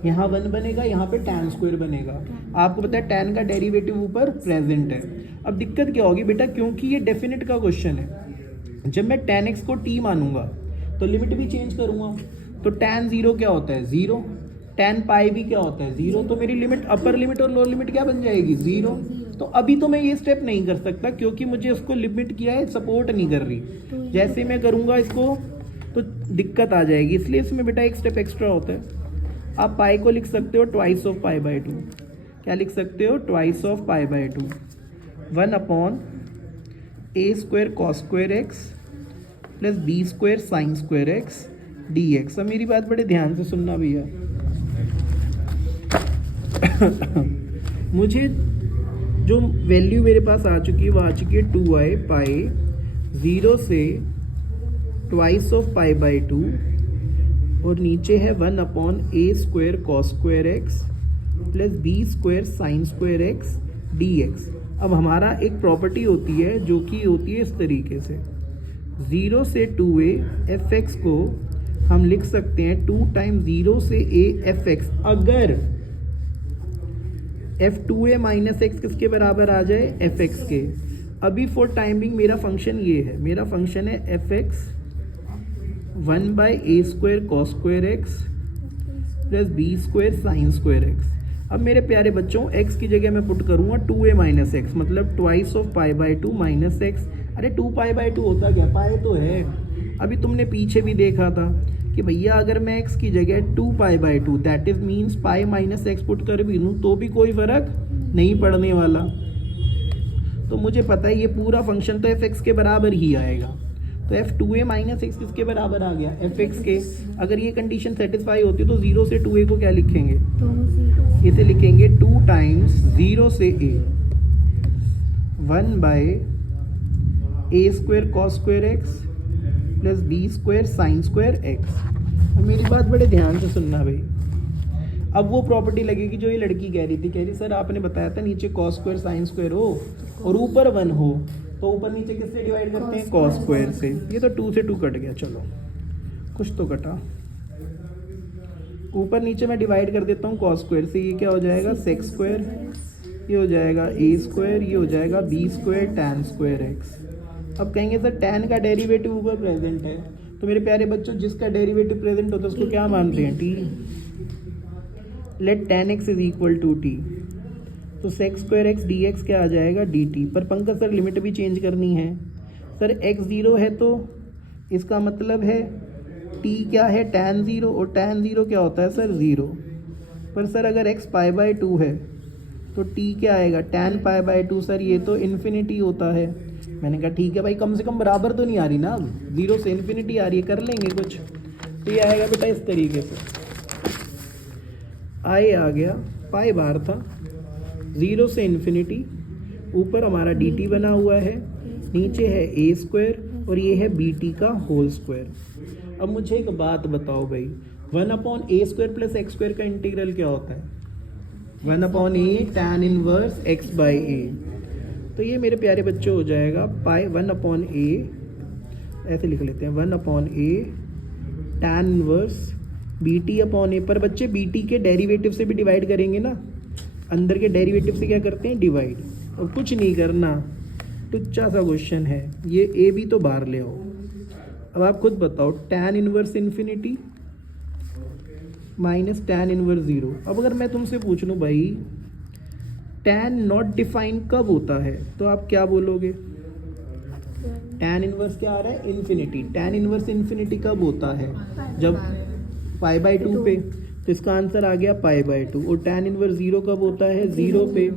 यहाँ 1 बनेगा, यहाँ पे tan स्क्वायर बनेगा। आपको पता है tan का डेरिवेटिव ऊपर प्रेजेंट है। अब दिक्कत क्या होगी बेटा, क्योंकि ये डेफिनेट का क्वेश्चन है, जब मैं tan x को t मानूंगा तो लिमिट भी चेंज करूंगा, तो tan 0 क्या होता है 0, tan पाई भी क्या होता है 0, तो मेरी लिमिट अपर लिमिट और लोअर लिमिट क्या बन जाएगी 0। तो अभी तो मैं ये स्टेप नहीं कर सकता क्योंकि मुझे उसको लिमिट किया है, सपोर्ट नहीं कर रही। जैसे मैं करूँगा इसको तो दिक्कत आ जाएगी, इसलिए इसमें बेटा एक स्टेप एक्स्ट्रा होता है। आप पाई को लिख सकते हो ट्वाइस ऑफ पाई बाई 2, क्या लिख सकते हो, twice of pi by 2, 1/a square cos square x plus B square sine square x D x. अब मेरी बात बड़े ध्यान से सुनना भैया मुझे जो वैल्यू मेरे पास आ चुकी है वो आ चुकी है 2i पाई 0 से ट्वाइस ऑफ पाई बाई 2 और नीचे है 1/a square cos square x plus B square sine square x D x. अब हमारा एक प्रॉपर्टी होती है जो कि होती है इस तरीके से, 0 से 2a fx को हम लिख सकते हैं 2 टाइम्स 0 से a fx, अगर f2a माइनस एक्स किसके बराबर आ जाए fx के। अभी फॉर टाइमिंग मेरा फंक्शन ये है, मेरा फंक्शन है fx 1/a square cos square x plus B square sine square x. अब मेरे प्यारे बच्चों x की जगह मैं पुट करूँगा 2a माइनस एक्स, मतलब twice of pi by 2 minus x. अरे 2 पाई बाई 2 होता क्या, पाई तो है। अभी तुमने पीछे भी देखा था कि भैया अगर मैं x की जगह 2 पाई by 2 that is means pi minus x put कर भी लूँ तो भी कोई फ़र्क नहीं पड़ने वाला। तो मुझे पता है ये पूरा फंक्शन तो fx के बराबर ही आएगा, तो f2a माइनस एक्स किसके बराबर आ गया fx के। अगर ये कंडीशन सेटिस्फाई होती है तो 0 से 2a को क्या लिखेंगे, इसे लिखेंगे 2 टाइम्स 0 से a 1/a square cos square x plus B square sine square x. अब मेरी बात बड़े ध्यान से सुनना भाई, अब वो प्रॉपर्टी लगेगी जो ये लड़की कह रही थी, कह रही सर आपने बताया था नीचे कॉस स्क्वायर साइन स्क्वायर हो और ऊपर 1 हो, तो ऊपर नीचे किससे डिवाइड करते हैं, कॉस स्क्वायर से। ये तो 2 से 2 कट गया, चलो कुछ तो कटा, ऊपर नीचे मैं डिवाइड कर देता हूँ कॉस स्क्वायर से। ये क्या हो जाएगा सेक्स स्क्वायर, ये हो जाएगा ए स्क्वायर, ये हो जाएगा B square tan square x. अब कहेंगे सर टैन का डेरिवेटिव ऊपर प्रेजेंट है, तो मेरे प्यारे बच्चों जिसका डेरिवेटिव प्रेजेंट होता है उसको क्या मानते हैं, t. Let tan x is equal to t, तो sec square x D x क्या आ जाएगा डी टी। पर पंकज सर लिमिट भी चेंज करनी है। सर एक्स 0 है तो इसका मतलब है टी क्या है tan 0, और tan 0 क्या होता है सर 0। पर सर अगर x पाई बाई 2 है तो t क्या आएगा tan पाई बाई 2। सर ये तो इन्फिनिटी होता है। मैंने कहा ठीक है भाई, कम से कम बराबर तो नहीं आ रही ना, 0 से इन्फिनिटी आ रही है, कर लेंगे कुछ। तो ये आएगा बेटा इस तरीके से, आई आ गया, पाई बाहर था, 0 से इन्फिनिटी, ऊपर हमारा dt बना हुआ है, नीचे है a स्क्वायर और ये है bt का होल स्क्वायर। अब मुझे एक बात बताओ भाई, 1/a square plus x square का इंटीग्रल क्या होता है, 1/a tan inverse x by a। तो ये मेरे प्यारे बच्चे हो जाएगा पाई 1/a, ऐसे लिख लेते हैं 1/a tan इनवर्स bt/a। पर बच्चे bt के डेरिवेटिव से भी डिवाइड करेंगे ना, अंदर के डेरिवेटिव से क्या करते हैं डिवाइड। और कुछ नहीं करना, टुच्चा सा क्वेश्चन है ये, ए भी तो बाहर ले आओ। अब आप खुद बताओ, tan inverse infinity minus tan inverse 0। अब अगर मैं तुमसे पूछ लूँ भाई tan नॉट डिफाइन कब होता है, तो आप क्या बोलोगे? tan इनवर्स क्या आ रहा है? इन्फिनिटी। tan इनवर्स इन्फिनिटी कब होता है? जब पाई बाई 2 पे, तो इसका आंसर आ गया पाई बाई 2। और tan इनवर्स 0 कब होता है? 0 पे।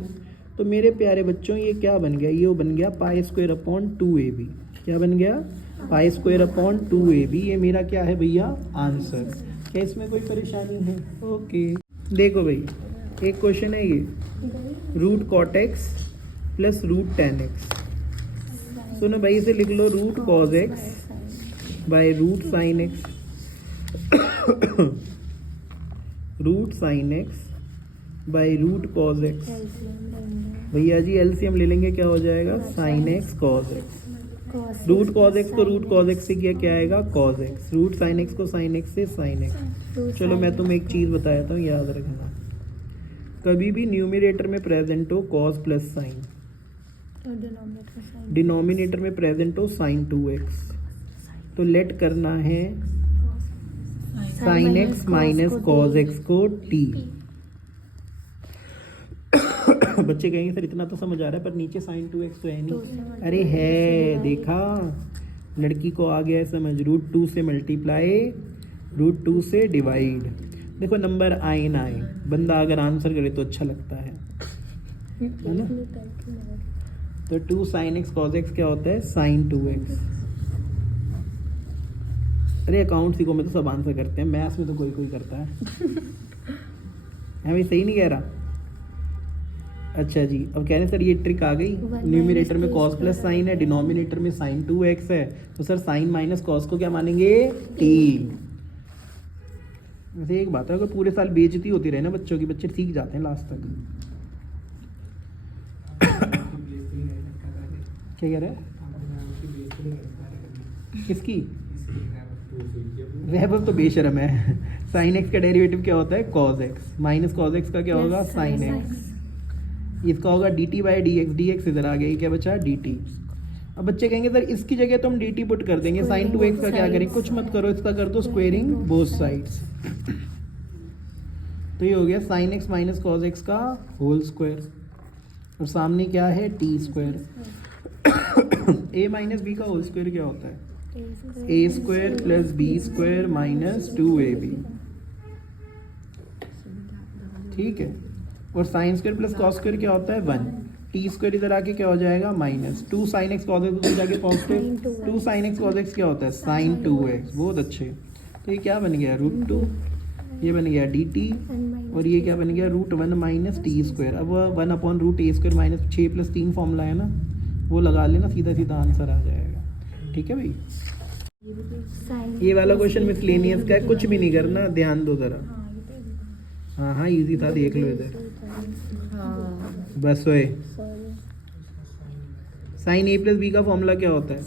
तो मेरे प्यारे बच्चों ये क्या बन गया? ये बन गया पाई स्क्वायर अपॉन 2ab। क्या बन गया? Pi square upon 2ab। ये मेरा क्या है भैया? आंसर। क्या इसमें कोई परेशानी है? ओके, देखो भाई एक क्वेश्चन है ये, root cot x plus root tan x. सुनो भाई, इसे लिख लो root cos x by root sine x root sine x by root cos x. भैया जी एलसीएम ले लेंगे, क्या हो जाएगा? Sine x cos x. Root cos x को रूट कॉज एक्स से किया, क्या आएगा? Cos x. Root sine x को साइन एक्स से साइन एक्स। चलो मैं तुम्हें एक चीज़ बताता हूँ, याद रखना। कभी भी न्यूमरेटर में प्रेजेंट हो कॉस प्लस साइन, डिनोमिनेटर में प्रेजेंट हो साइन 2x, तो लेट करना है sign x minus cos x को t। बच्चे कहेंगे सर इतना तो समझ आ रहा है पर नीचे साइन 2x तो है नहीं। अरे है, देखा, लड़की को आ गया है समझ। रूट 2 से मल्टीप्लाई, रूट 2 से डिवाइड। देखो नंबर आए ना आए, बंदा अगर आंसर करे तो अच्छा लगता है ना। तो 2 साइन एक्स कॉज एक्स क्या होता है? Sign 2x। अरे अकाउंट सीखो में तो सब आंसर करते हैं, मैथ्स में तो कोई कोई करता है। है भाई, सही नहीं कह रहा? अच्छा जी, अब कह रहे हैं सर ये ट्रिक आ गई, न्यूमरेटर में कॉस प्लस साइन है, डिनोमिनेटर में साइन 2x है, तो सर साइन माइनस कॉस को क्या मानेंगे? t। वैसे एक बात है, अगर पूरे साल बेइज्जती होती रहे ना बच्चों की, बच्चे सीख जाते हैं लास्ट तक। क्या कह रहे हैं? किसकी? वैभव तो बेशरम है। साइन एक्स का डेरिवेटिव क्या होता है? Cos x. Minus cos x का क्या होगा? Sine x. इसका होगा dt by D x. D x इधर आ गया, ये क्या बचा? dt। अब बच्चे कहेंगे सर इसकी जगह तो हम dt पुट कर देंगे, साइन 2x का क्या करें? कुछ मत करो, इसका कर दो स्क्वेयरिंग बोथ साइड्स। तो ये हो गया sine x minus cos x का होल स्क्वायर, और सामने क्या है? T square. a minus B का होल स्क्वायर क्या होता है? a square plus B square minus 2ab। ठीक है। और sine square plus cos square क्या होता है? 1। टी स्क्वायर इधर आके क्या हो जाएगा? Minus 2 sine x cos x, जाके positive 2 sine x cos x क्या होता है? Sign 2x। बहुत अच्छे। तो ये क्या बन गया? रूट 2। ये बन गया dt, और ये क्या बन गया? Root 1 minus T square. अब 1 upon root A square minus 6 plus 3 formula है ना, वो लगा लेना, सीधा सीधा आंसर आ जाएगा। ठीक है भाई। ये वाला क्वेश्चन मिसलेनियस का है, कुछ भी नहीं करना, ध्यान दो जरा। हाँ हाँ इजी था, देख लो इधर। बस ओए, साइन ए प्लस बी का फॉर्मूला क्या होता है?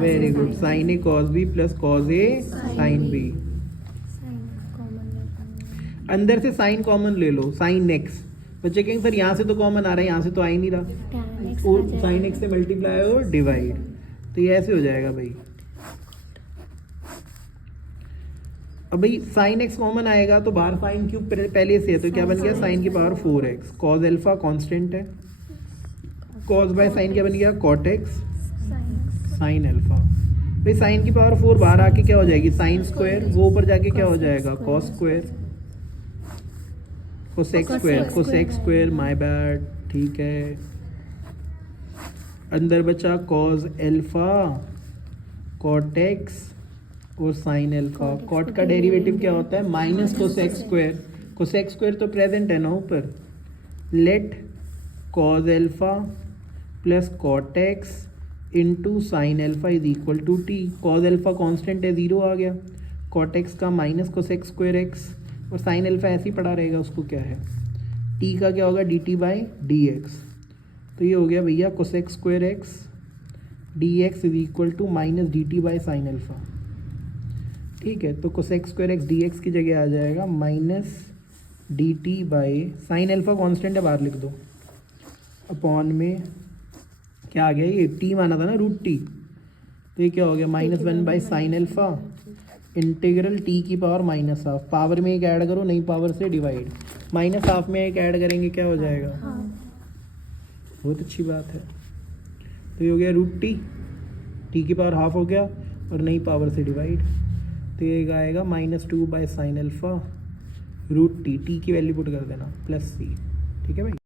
Very good. Sign A cos B plus cos A sine B. अंदर से साइन कॉमन ले लो, साइन एक्स। बच्चे कहेंगे सर यहाँ से तो कॉमन आ रहा है, यहाँ से तो आ ही नहीं रहा, और साइन एक्स से मल्टीप्लाई और डिवाइड, तो ये ऐसे हो जाएगा भाई। अब भाई साइन एक्स कॉमन आएगा तो बाहर साइन क्यूब पहले से है, तो क्या बन गया? साइन की power 4x। Cos alpha constant है, कॉज बाय साइन क्या बन गया? Cot x sine alpha. भाई साइन की पावर 4 बाहर आके क्या हो जाएगी? Sine square. वो ऊपर जाके क्या हो जाएगा? Cos square, cosec square, cosec square, my bad. ठीक है, अंदर बचा कॉज एल्फा, कॉट एक्स और साइन एल्फा। कॉट का डेरिवेटिव क्या होता है? Minus cosec square. Cosec square तो प्रेजेंट है ना ऊपर। Let cos alpha plus cot x into sine alpha is equal to T. Cos alpha constant है, 0 आ गया। कॉट एक्स का माइनस कोसेक स्क्वायर एक्स, और साइन एल्फा ऐसे ही पड़ा रहेगा, उसको क्या है? टी का क्या होगा? D T by D x. तो ये हो गया भैया cosec square x D x is equal to minus D T by sine alpha. ठीक है, तो cosec square x D x की जगह आ जाएगा minus D T by sine alpha constant है, बाहर लिख दो, अपॉन में क्या आ गया? ये टी माना था ना, रूट टी, तो ये क्या हो गया? -1 by sine alpha integral T की पावर -1/2। पावर में एक ऐड करो, नई पावर से डिवाइड। माइनस हाफ में एक ऐड करेंगे क्या हो जाएगा? हाँ बहुत अच्छी बात है। तो ये हो गया रूट टी, टी की पावर हाफ हो गया और नई पावर से डिवाइड, तो ये आएगा -2 by sine alpha root T, T की वैल्यू पुट कर देना प्लस सी। ठीक है भाई।